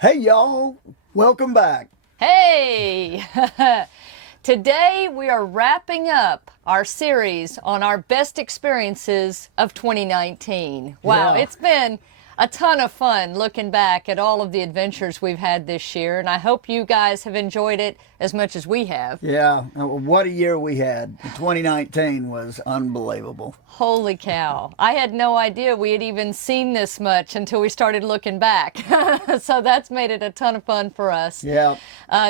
Hey y'all, welcome back. Hey! Today we are wrapping up our series on our best experiences of 2019. Wow, Yeah. it's been a ton of fun looking back at all of the adventures we've had this year, and I hope you guys have enjoyed it as much as we have. Yeah, what a year we had. 2019 was unbelievable. Holy cow. I had no idea we had even seen this much until we started looking back. So that's made it a ton of fun for us. Yeah.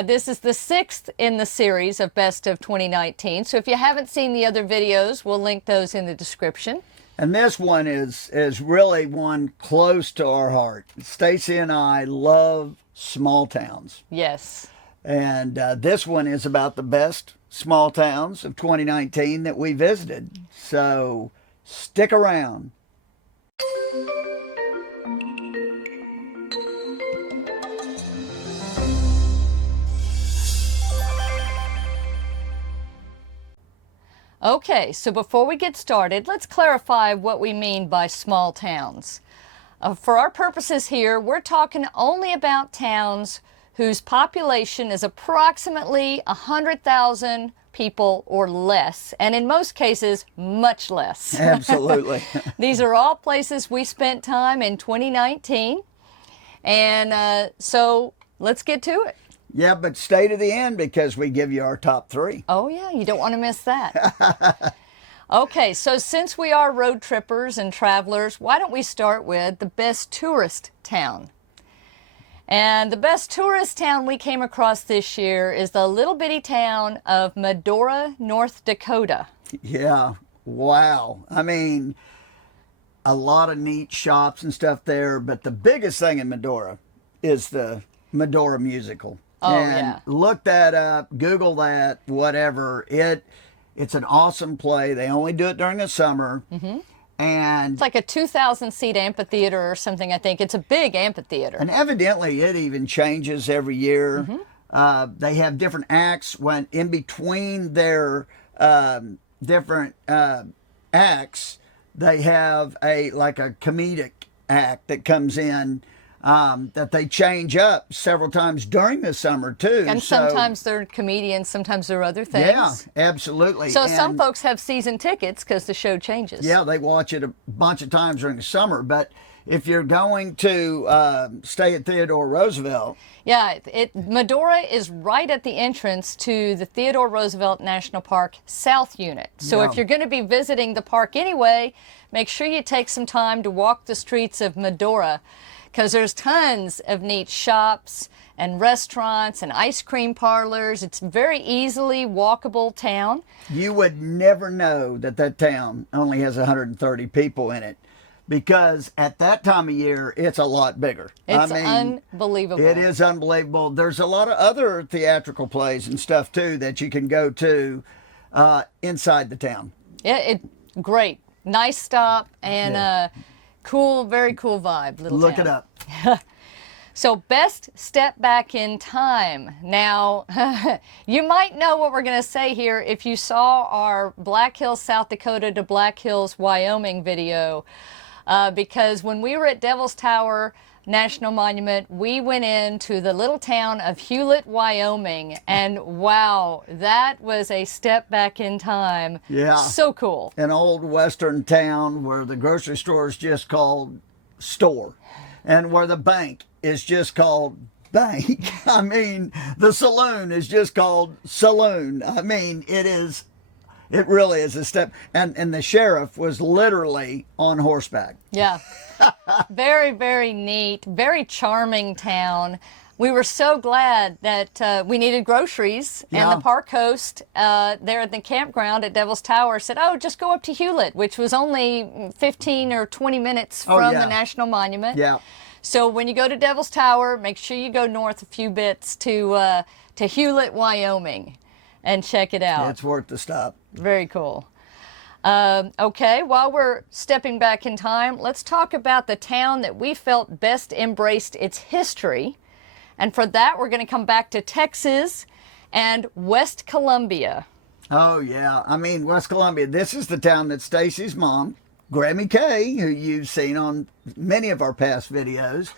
This is the sixth in the series of Best of 2019. So if you haven't seen the other videos, we'll link those in the description. And this one is really one close to our heart. Stacy and I love small towns. Yes. And this one is about the best small towns of 2019 that we visited. So stick around. Okay, so before we get started, let's clarify what we mean by small towns. For our purposes here, we're talking only about towns whose population is approximately 100,000 people or less, and in most cases, much less. Absolutely. These are all places we spent time in 2019, and so let's get to it. Yeah, but stay to the end because we give you our top three. Oh yeah, you don't want to miss that. Okay, so since we are road trippers and travelers, why don't we start with the best tourist town? And the best tourist town we came across this year is the little bitty town of Medora, North Dakota. Yeah, wow. I mean, a lot of neat shops and stuff there, but the biggest thing in Medora is the Medora musical. Oh, and yeah. Look that up, Google that, whatever. It's an awesome play. They only do it during the summer. Mm-hmm. And It's like a 2,000 seat amphitheater or something, I think. It's a big amphitheater. And evidently it even changes every year. Mm-hmm. They have different acts when in between their different acts, they have a comedic act that comes in that they change up several times during the summer too. And sometimes they're comedians, sometimes they're other things. Yeah, absolutely. So some folks have season tickets because the show changes. Yeah, they watch it a bunch of times during the summer. But if you're going to stay at Theodore Roosevelt. Yeah, Medora is right at the entrance to the Theodore Roosevelt National Park South Unit. So if you're going to be visiting the park anyway, make sure you take some time to walk the streets of Medora, because there's tons of neat shops and restaurants and ice cream parlors. It's a very easily walkable town. You would never know that town only has 130 people in it, because at that time of year, it's a lot bigger. It's unbelievable. It is unbelievable. There's a lot of other theatrical plays and stuff, too, that you can go to inside the town. Yeah, great. Nice stop and cool, very cool vibe. Look it up. So best step back in time. Now, you might know what we're going to say here if you saw our Black Hills, South Dakota to Black Hills, Wyoming video, because when we were at Devil's Tower National Monument, we went into the little town of Hewlett, Wyoming, and wow, that was a step back in time. Yeah. So cool. An old western town where the grocery store is just called store, and where the bank is just called bank. I mean, the saloon is just called saloon. I mean, it really is a step. And the sheriff was literally on horseback. Yeah. Very, very neat, very charming town. We were so glad that we needed groceries, and the park host there at the campground at Devil's Tower said, oh, just go up to Hewlett, which was only 15 or 20 minutes from the National Monument. Yeah. So when you go to Devil's Tower, make sure you go north a few bits to Hewlett, Wyoming, and check it out. It's worth the stop. Very cool. Okay, while we're stepping back in time, let's talk about the town that we felt best embraced its history. And for that, we're going to come back to Texas and West Columbia. Oh, yeah. I mean, West Columbia, this is the town that Stacy's mom, Grammy Kay, who you've seen on many of our past videos,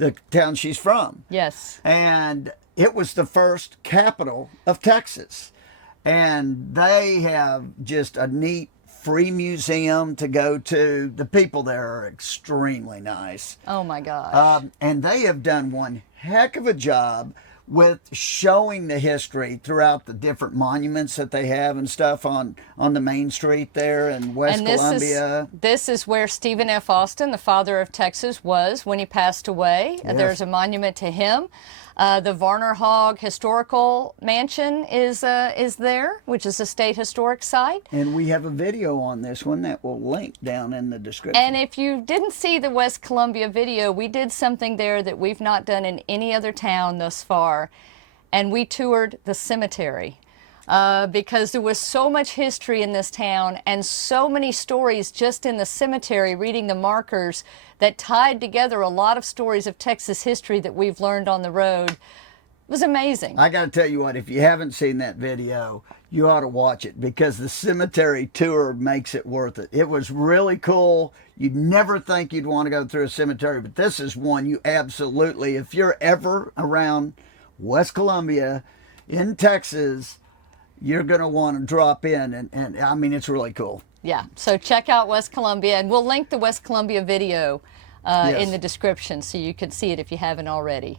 the town she's from. Yes. And it was the first capital of Texas. And they have just a neat free museum to go to. The people there are extremely nice. Oh my gosh. And they have done one heck of a job with showing the history throughout the different monuments that they have and stuff on the main street there in West Columbia. This is where Stephen F. Austin, the father of Texas, was when he passed away. Yes. There's a monument to him. The Varner Hogg Historical Mansion is there, which is a state historic site. And we have a video on this one that will link down in the description. And if you didn't see the West Columbia video, we did something there that we've not done in any other town thus far. And we toured the cemetery. Because there was so much history in this town and so many stories just in the cemetery, reading the markers that tied together a lot of stories of Texas history that we've learned on the road. It was amazing. I got to tell you what, if you haven't seen that video, you ought to watch it because the cemetery tour makes it worth it. It was really cool. You'd never think you'd want to go through a cemetery, but this is one you absolutely, if you're ever around West Columbia in Texas, you're going to want to drop in. And I mean, it's really cool. Yeah, so check out West Columbia, and we'll link the West Columbia video in the description so you can see it if you haven't already.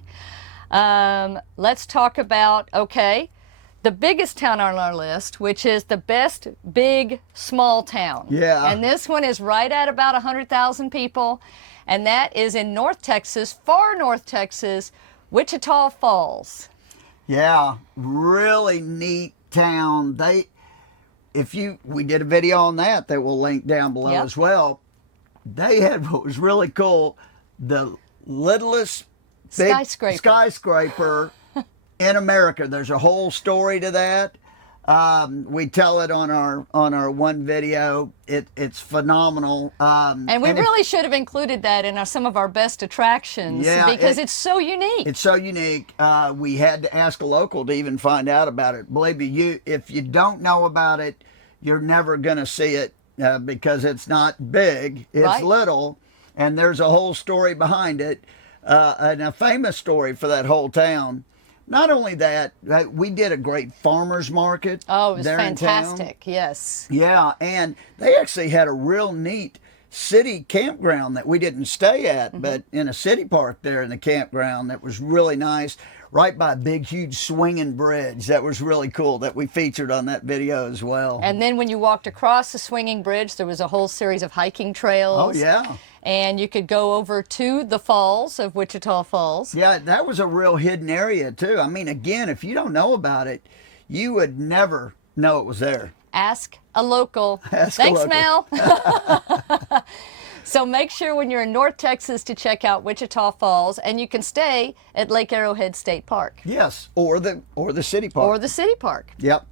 Let's talk about, the biggest town on our list, which is the best big small town. Yeah. And this one is right at about 100,000 people, and that is in North Texas, far North Texas, Wichita Falls. Yeah, really neat town. We did a video on that we'll link down below as well. They had what was really cool, the littlest big skyscraper in America. There's a whole story to that. We tell it on our one video. It's phenomenal. And we really should have included that in some of our best attractions because it's so unique. It's so unique. We had to ask a local to even find out about it. Believe me, if you don't know about it, you're never going to see it because it's not big. It's little, and there's a whole story behind it, and a famous story for that whole town. Not only that, we did a great farmer's market. Oh, it was fantastic, yes. Yeah, and they actually had a real neat city campground that we didn't stay at, but in a city park there in the campground that was really nice, right by a big, huge swinging bridge. That was really cool that we featured on that video as well. And then when you walked across the swinging bridge, there was a whole series of hiking trails. Oh, yeah. And you could go over to the falls of Wichita Falls. Yeah, that was a real hidden area, too. I mean, again, if you don't know about it, you would never know it was there. Ask a local. Thanks, Mel. So make sure when you're in North Texas to check out Wichita Falls, and you can stay at Lake Arrowhead State Park. Yes, or the city park. Or the city park. Yep.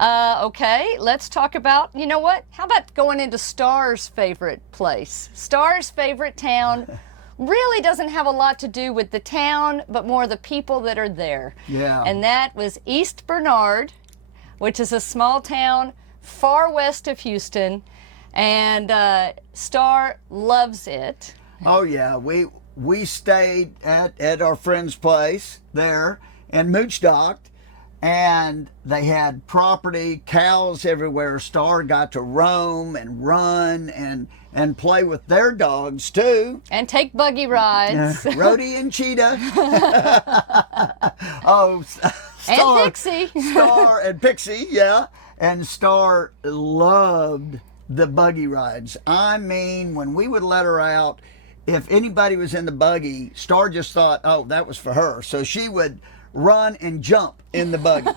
Okay, let's talk about, you know what? How about going into Star's favorite place? Star's favorite town really doesn't have a lot to do with the town, but more the people that are there. Yeah. And that was East Bernard, which is a small town far west of Houston, and Star loves it. Oh yeah, we stayed at our friend's place there and mooch docked, and they had property, cows everywhere. Star got to roam and run and play with their dogs too. And take buggy rides. Rhodey and Cheetah. Oh, Star, and Pixie. Star and Pixie, yeah. And Star loved the buggy rides. I mean, when we would let her out, if anybody was in the buggy, Star just thought, oh, that was for her. So she would run and jump in the buggy.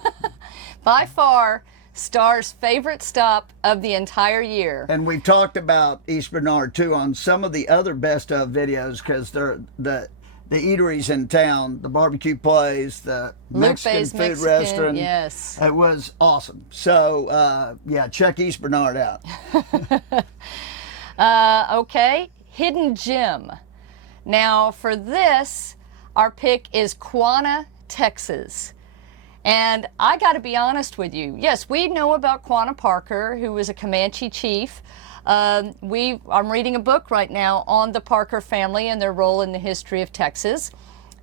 By far, Star's favorite stop of the entire year. And we've talked about East Bernard too on some of the other best of videos, because they're the eateries in town, the barbecue place, the Mexican food restaurant. Yes. It was awesome. So, yeah, check East Bernard out. Okay, Hidden Gem. Now, for this, our pick is Quanah, Texas. And I got to be honest with you. Yes, we know about Quanah Parker, who was a Comanche chief I'm reading a book right now on the Parker family and their role in the history of Texas.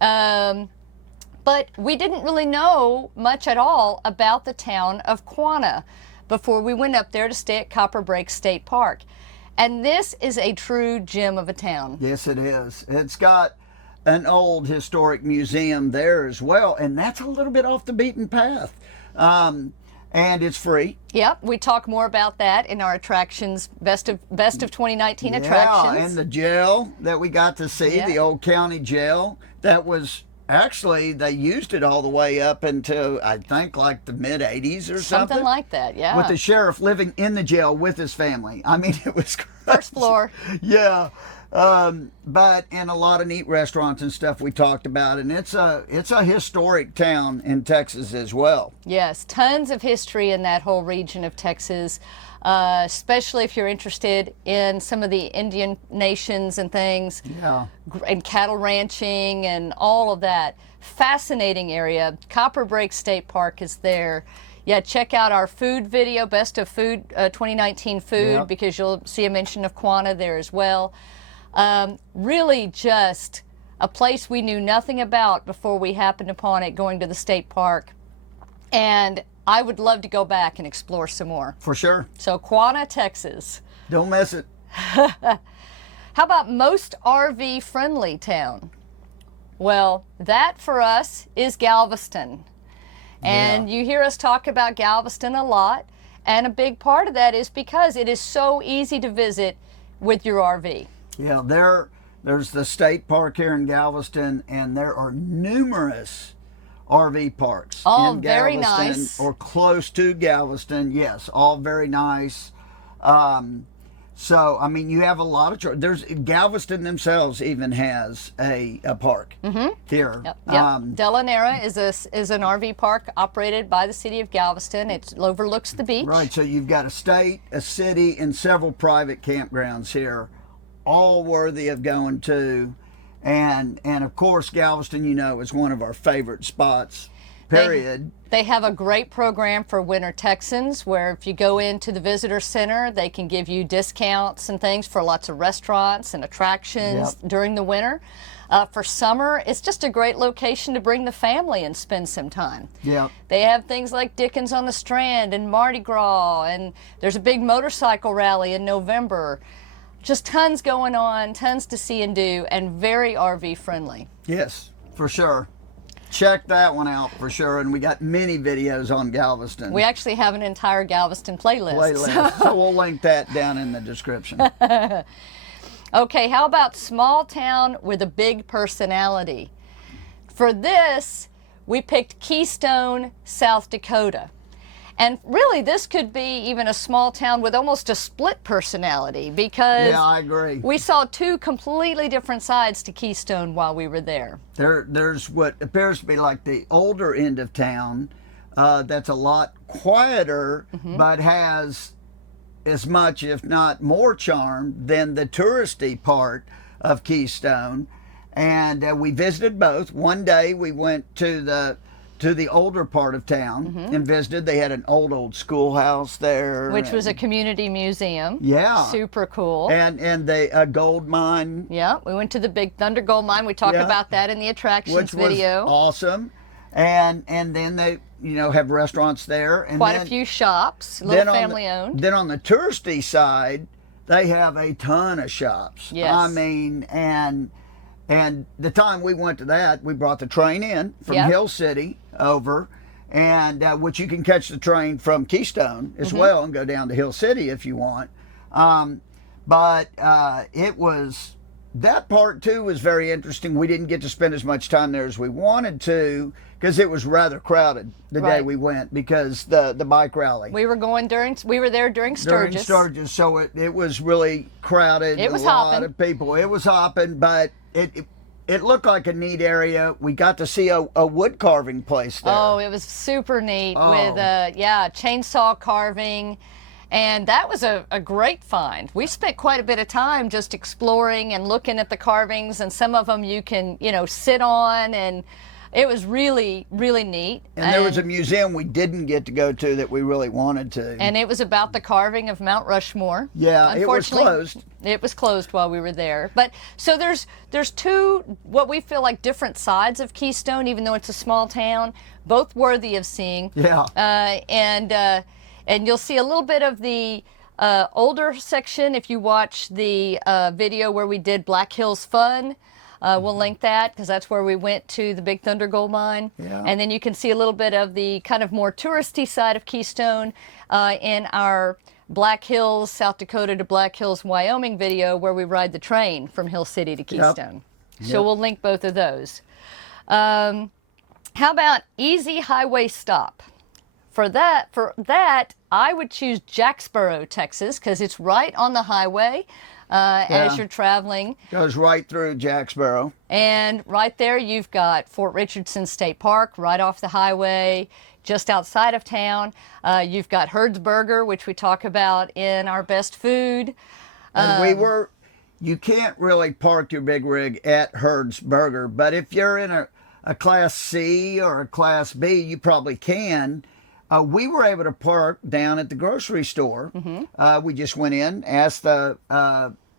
But we didn't really know much at all about the town of Quanah before we went up there to stay at Copper Break State Park. And this is a true gem of a town. Yes, it is. It's got an old historic museum there as well, and that's a little bit off the beaten path. And it's free. Yep, we talk more about that in our attractions, best of 2019 attractions. Yeah, and the jail that we got to see, Yeah. the old county jail, that was actually, they used it all the way up into, I think, like the mid-'80s or something. Something like that, yeah. With the sheriff living in the jail with his family. I mean, it was crazy. First floor. Yeah. But and a lot of neat restaurants and stuff we talked about, and it's a historic town in Texas as well. Yes, tons of history in that whole region of Texas, especially if you're interested in some of the Indian nations and things, Yeah. and cattle ranching and all of that. Fascinating area. Copper Break State Park is there. Yeah, check out our food video, Best of Food 2019 Food, Yep. because you'll see a mention of Quanah there as well. Really just a place we knew nothing about before we happened upon it going to the state park. And I would love to go back and explore some more. For sure. So Quanah, Texas. Don't miss it. How about most RV friendly town? Well, that for us is Galveston. And you hear us talk about Galveston a lot. And a big part of that is because it is so easy to visit with your RV. Yeah, there's the state park here in Galveston, and there are numerous RV parks All in very Galveston nice. or close to Galveston. Yes, all very nice. So I mean, you have a lot of there's Galveston themselves even has a park here. Yep. Delanera is an RV park operated by the city of Galveston. It overlooks the beach. Right, so you've got a state, a city, and several private campgrounds here, all worthy of going to. And of course, Galveston, you know, is one of our favorite spots, period. They have a great program for winter Texans where if you go into the visitor center, they can give you discounts and things for lots of restaurants and attractions during the winter. For summer, it's just a great location to bring the family and spend some time. Yeah. They have things like Dickens on the Strand and Mardi Gras, and there's a big motorcycle rally in November. Just tons going on, tons to see and do, and very RV friendly. Yes, for sure. Check that one out for sure. And we got many videos on Galveston. We actually have an entire Galveston playlist. So we'll link that down in the description. Okay, how about small town with a big personality? For this, we picked Keystone, South Dakota. And really, this could be even a small town with almost a split personality because Yeah, I agree. we saw two completely different sides to Keystone while we were there. There's what appears to be like the older end of town that's a lot quieter, but has as much, if not more charm than the touristy part of Keystone. And we visited both. One day we went to the older part of town and visited. They had an old schoolhouse there, Which was a community museum. Yeah. Super cool. and a gold mine, Yeah, we went to the Big Thunder Gold Mine. We talked Yeah. about that in the attractions which was video. awesome. And then they have restaurants there, and Quite then, a few shops, then little on family the, owned. Then on the touristy side, they have a ton of shops. Yes. I mean, and the time we went to that, we brought the train in from Yep. Hill City over, and which you can catch the train from Keystone as Mm-hmm. well and go down to Hill City if you want. But it was, that part too was very interesting. We didn't get to spend as much time there as we wanted to because it was rather crowded the day Right. we went because the bike rally. We were there during Sturgis. During Sturgis, so it was really crowded. It was a lot hopping. of people. It was hopping, but it looked like a neat area. We got to see a wood carving place there. Oh, it was super neat Oh. with chainsaw carving. And that was a great find. We spent quite a bit of time just exploring and looking at the carvings, and some of them you can, sit on and It was really, really neat. And there was a museum we didn't get to go to that we really wanted to. And it was about the carving of Mount Rushmore. Yeah, it was closed. It was closed while we were there. But so there's two what we feel like different sides of Keystone, even though it's a small town, both worthy of seeing. Yeah. And you'll see a little bit of the older section if you watch the video where we did Black Hills Fun. We'll link that because that's where we went to the Big Thunder Gold Mine. Yeah. And then you can see a little bit of the kind of more touristy side of Keystone in our Black Hills, South Dakota to Black Hills, Wyoming video where we ride the train from Hill City to Keystone. Yep. So we'll link both of those. How about easy highway stop? For that, I would choose Jacksboro, Texas, because it's right on the highway. As you're traveling. Goes right through Jacksboro. And right there you've got Fort Richardson State Park right off the highway, just outside of town. You've got Herdsburger, which we talk about in our best food. And you can't really park your big rig at Herdsburger, but if you're in a Class C or a Class B, you probably can. We were able to park down at the grocery store. Mm-hmm. We just went in, asked the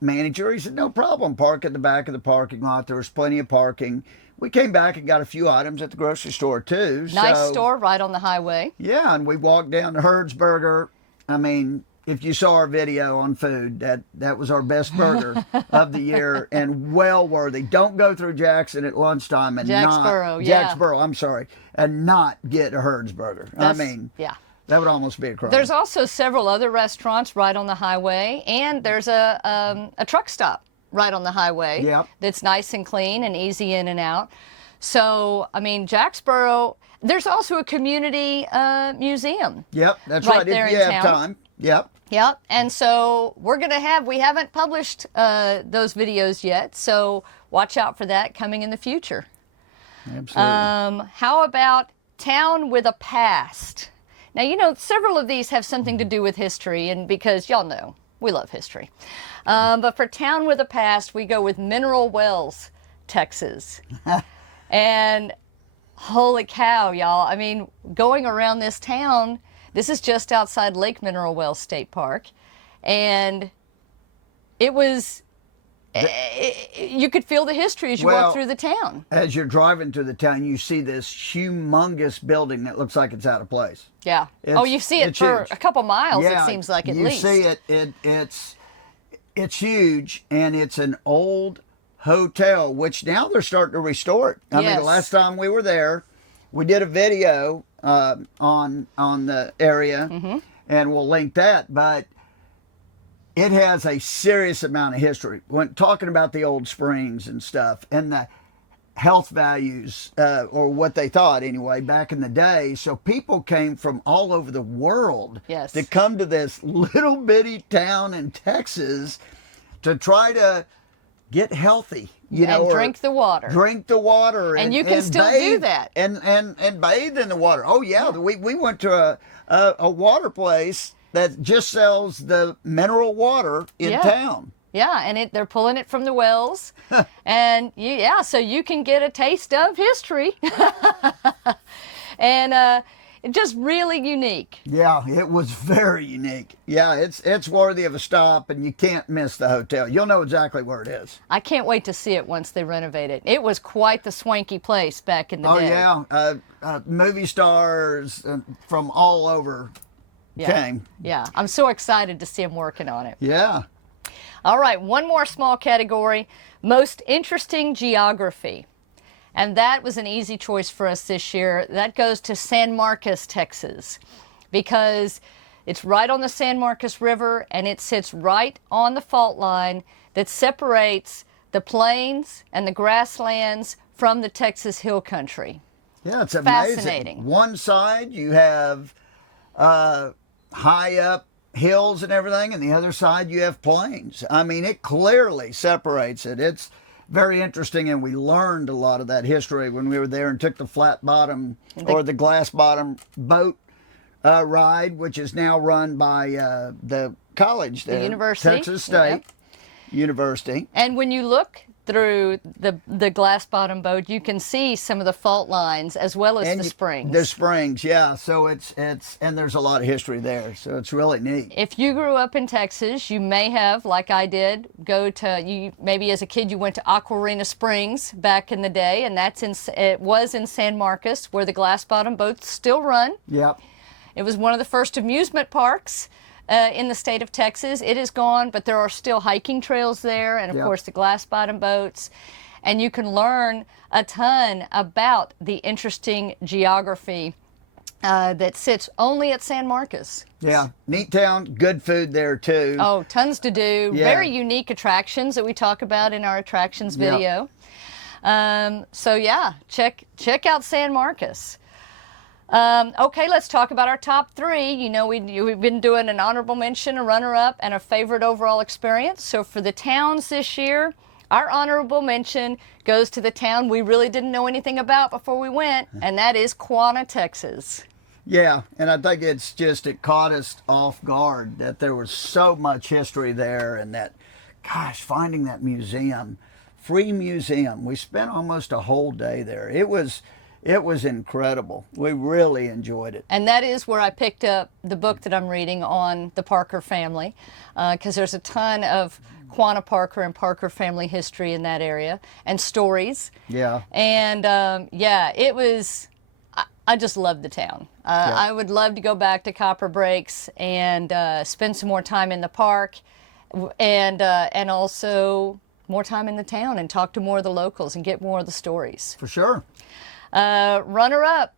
manager. He said, no problem, park at the back of the parking lot. There was plenty of parking. We came back and got a few items at the grocery store, too. Nice store right on the highway. Yeah, and we walked down to Herdsburger. I mean, if you saw our video on food, that was our best burger of the year and well worthy. Don't go through Jackson at lunchtime and Jacksboro, I'm sorry, and not get a Herdsburger. Yeah. That would almost be a crime. There's also several other restaurants right on the highway, and there's a truck stop right on the highway. Yep. That's nice and clean and easy in and out. So, I mean, Jacksboro, there's also a community museum. Yep, that's right. There if you have time. Yep. Yep. And so we haven't published those videos yet, so watch out for that coming in the future. Absolutely. How about town with a past? Now, several of these have something to do with history, and because y'all know, we love history. But for town with a past, we go with Mineral Wells, Texas. And holy cow, y'all. I mean, going around this town, this is just outside Lake Mineral Wells State Park. And it was, you could feel the history as you walk through the town. As you're driving through the town, you see this humongous building that looks like it's out of place. Yeah. You see it for huge. A couple miles, it seems like, at least. You see it. It's huge, and it's an old hotel, which now they're starting to restore it. I mean, the last time we were there, we did a video on the area, and we'll link that, but it has a serious amount of history. When talking about the old springs and stuff, and the health values, or what they thought anyway, back in the day. So people came from all over the world to come to this little bitty town in Texas to try to get healthy. Drink the water. Drink the water. And you can still bathe, do that. And bathe in the water. Oh, yeah. We went to a water place that just sells the mineral water in town. Yeah, and they're pulling it from the wells. And, so you can get a taste of history. And just really unique. Yeah, it was very unique. Yeah, it's worthy of a stop, and you can't miss the hotel. You'll know exactly where it is. I can't wait to see it once they renovate it. It was quite the swanky place back in the day. Oh, yeah. Movie stars from all over came. Yeah, I'm so excited to see them working on it. Yeah. All right, one more small category, most interesting geography. And that was an easy choice for us this year. That goes to San Marcos, Texas, because it's right on the San Marcos River, and it sits right on the fault line that separates the plains and the grasslands from the Texas Hill Country. Yeah, it's amazing. Fascinating. One side you have high up hills and everything, and the other side you have plains. I mean, it clearly separates it. It's very interesting, and we learned a lot of that history when we were there and took the flat bottom or the glass bottom boat ride, which is now run by the college there, the university, Texas State University. And when you look, through the glass bottom boat, you can see some of the fault lines as well as the springs. The springs, yeah. So it's and there's a lot of history there. So it's really neat. If you grew up in Texas, you may have, like I did, maybe as a kid you went to Aquarena Springs back in the day, and it was in San Marcos where the glass bottom boats still run. Yep. It was one of the first amusement parks in the state of Texas. It is gone, but there are still hiking trails there, and of course the glass bottom boats. And you can learn a ton about the interesting geography that sits only at San Marcos. Yeah, neat town, good food there too. Oh, tons to do. Yeah. Very unique attractions that we talk about in our attractions video. So yeah, check out San Marcos. Okay, let's talk about our top 3. You know, we've been doing an honorable mention, a runner-up, and a favorite overall experience. So for the towns this year, our honorable mention goes to the town we really didn't know anything about before we went, and that is Quanah, Texas. Yeah, and I think it caught us off guard that there was so much history there, and that, gosh, finding that museum, free museum. We spent almost a whole day there. It was incredible. We really enjoyed it. And that is where I picked up the book that I'm reading on the Parker family, because there's a ton of Quanah Parker and Parker family history in that area and stories. Yeah. And it was, I just loved the town. I would love to go back to Copper Breaks and spend some more time in the park and also more time in the town and talk to more of the locals and get more of the stories. For sure. Runner-up,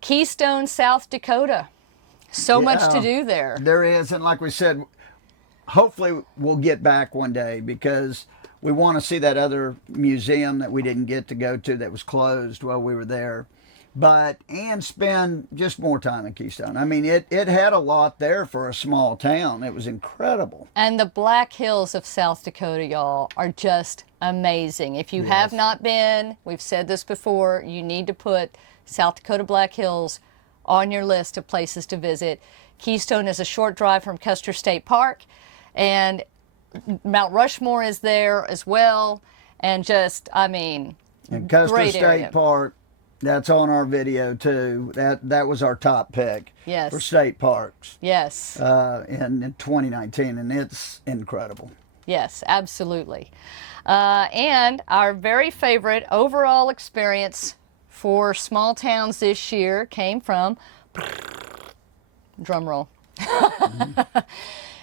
Keystone, South Dakota. So much to do there. There is, and like we said, hopefully we'll get back one day because we want to see that other museum that we didn't get to go to that was closed while we were there. And spend just more time in Keystone. I mean, it had a lot there for a small town. It was incredible. And the Black Hills of South Dakota, y'all, are just amazing. If you have not been, we've said this before, you need to put South Dakota Black Hills on your list of places to visit. Keystone is a short drive from Custer State Park, and Mount Rushmore is there as well. And just, I mean, and Custer great State area. Park, that's on our video too. That was our top pick for state parks. Yes. In 2019, and it's incredible. Yes, absolutely. And our very favorite overall experience for small towns this year came from, drum roll.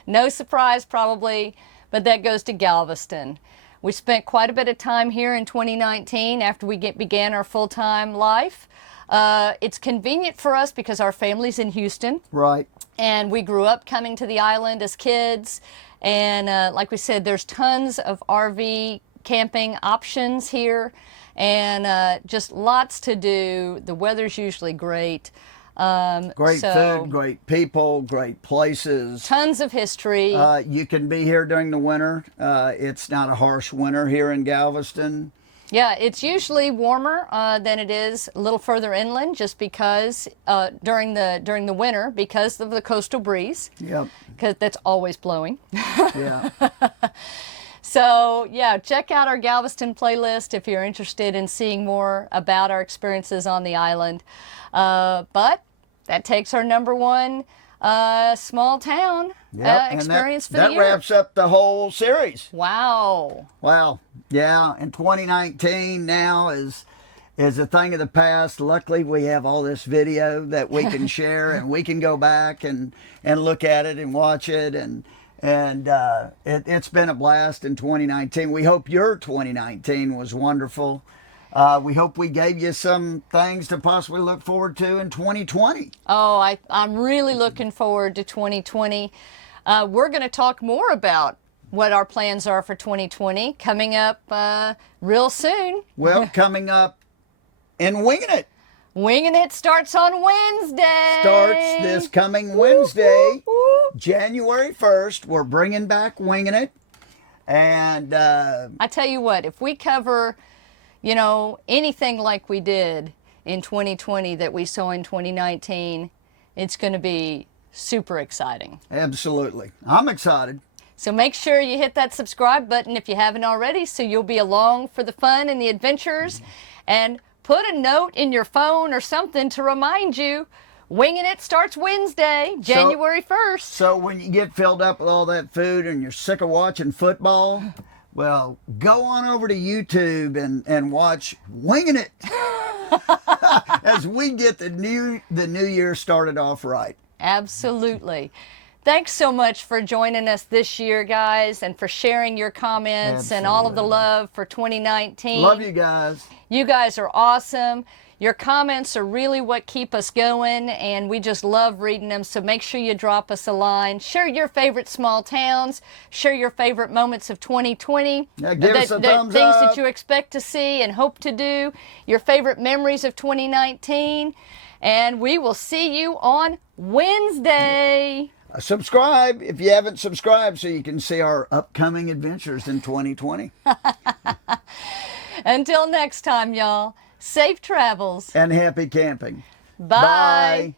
No surprise probably, but that goes to Galveston. We spent quite a bit of time here in 2019 after we began our full-time life. It's convenient for us because our family's in Houston. Right. And we grew up coming to the island as kids. And like we said, there's tons of RV camping options here and just lots to do. The weather's usually great. Great food, great people, great places. Tons of history. You can be here during the winter. It's not a harsh winter here in Galveston. Yeah, it's usually warmer than it is a little further inland, just because during the winter, because of the coastal breeze. Yep. Because that's always blowing. Yeah. So yeah, check out our Galveston playlist if you're interested in seeing more about our experiences on the island. But that takes our number 1 small town experience for the year. That wraps up the whole series. Wow. Wow. Yeah, and 2019 now is a thing of the past. Luckily, we have all this video that we can share, and we can go back and look at it and watch it, and it's been a blast in 2019. We hope your 2019 was wonderful. We hope we gave you some things to possibly look forward to in 2020. Oh, I'm really looking forward to 2020. We're going to talk more about what our plans are for 2020 coming up real soon. Well, coming up in Winging It. Winging It starts on Wednesday. Starts this coming Wednesday, January 1st. We're bringing back Winging It. And I tell you what, if we cover, anything like we did in 2020 that we saw in 2019, it's going to be super exciting. Absolutely. I'm excited. So make sure you hit that subscribe button if you haven't already, so you'll be along for the fun and the adventures. And put a note in your phone or something to remind you, Winging It starts Wednesday, January 1st. So when you get filled up with all that food and you're sick of watching football, well, go on over to YouTube and watch Winging It as we get the new year started off right. Absolutely. Thanks so much for joining us this year, guys, and for sharing your comments and all of the love for 2019. Love you guys. You guys are awesome. Your comments are really what keep us going, and we just love reading them. So make sure you drop us a line. Share your favorite small towns. Share your favorite moments of 2020. Yeah, give us a thumbs things up. that you expect to see and hope to do. Your favorite memories of 2019. And we will see you on Wednesday. Subscribe if you haven't subscribed so you can see our upcoming adventures in 2020. Until next time, y'all, safe travels. And happy camping. Bye. Bye.